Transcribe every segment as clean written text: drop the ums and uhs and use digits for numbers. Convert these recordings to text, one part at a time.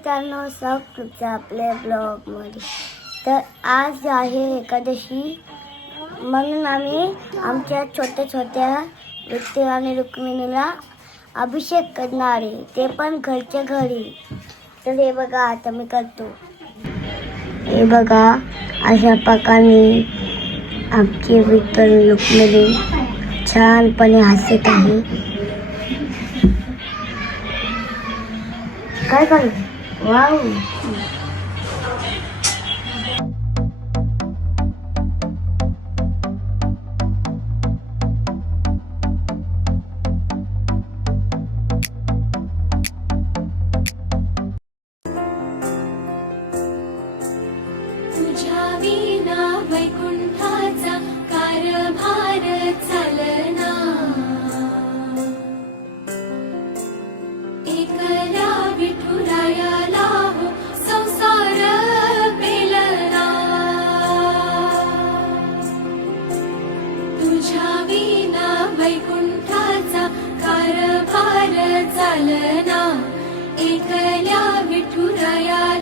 मित्रांनो, सब तुमचं आपल्या ब्लॉगमध्ये. तर आज आहे एकादशी, म्हणून आम्ही आमच्या छोट्या छोट्या विठ्ठल आणि रुक्मिणीला अभिषेक करणार आहे, ते पण घरच्या घरी. तर हे बघा, आता मी करतो. हे बघा, अशा प्रकारे आमची विठ्ठल रुक्मिणी छानपणे हसत आहे. काय करायचं? वाव. तुझ्या विना वैकुंठाचा कारभार चालना, एकल्या विठुरायाला हो संसार पेलना. तुझ्या विना वैकुंठाचा कारभार चालना, एकल्या विठुरायाला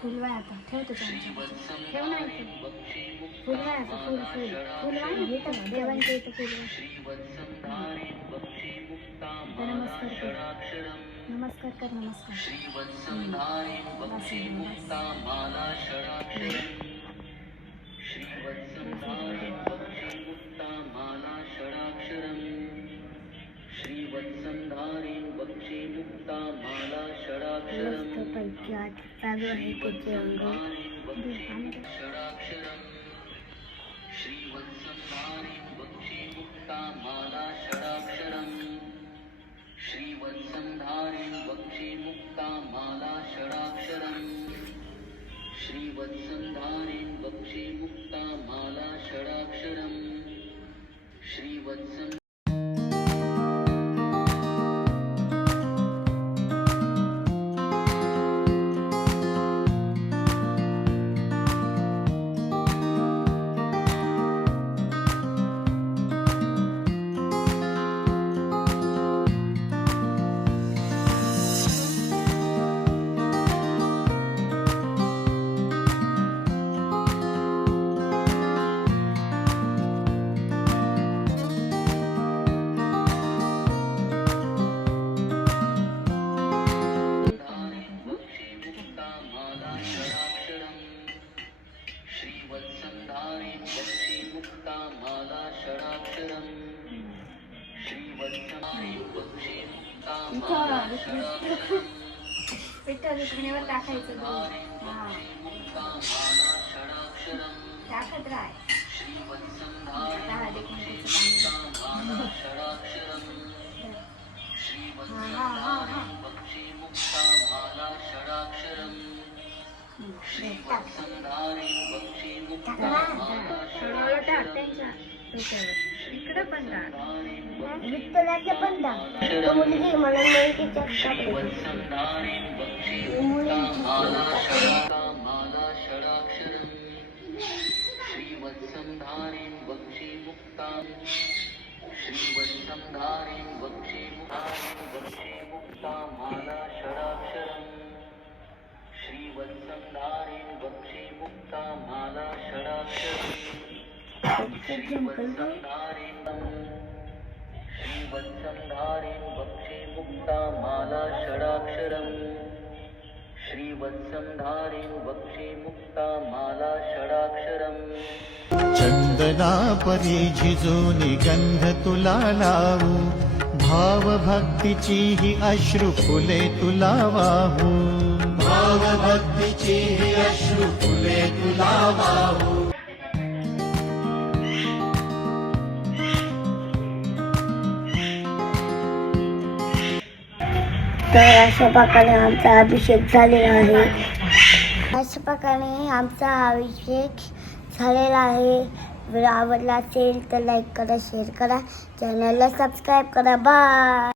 फुलवाय आता ठेवतो ठेव नाही फुलवाय आता फुलवाय घेतं देवांच्या इथं फुलवाय. नमस्कार कर नमस्कार कर नमस्कार. चालू आहे त्याचे अंग. विठ्ठल रुक्मिणीवर टाकायचं टाकत राह. इकडं पण विठ्ठलाच्या पण मुलगी मला चंदना परी झिजूनी गंध तुला लावू, भाव भक्तीची ही अश्रू फुले तुला वाहू, भाव भक्तीची ही अश्रू फुले तुला वाहू. तर अशा प्रकारे आमचा अभिषेक झालेला आहे. अशा प्रकारे आमचा अभिषेक झालेला आहे. व्हिडिओ आवडला असेल तर लाईक करा, शेअर करा, चॅनलला सबस्क्राईब करा. बाय.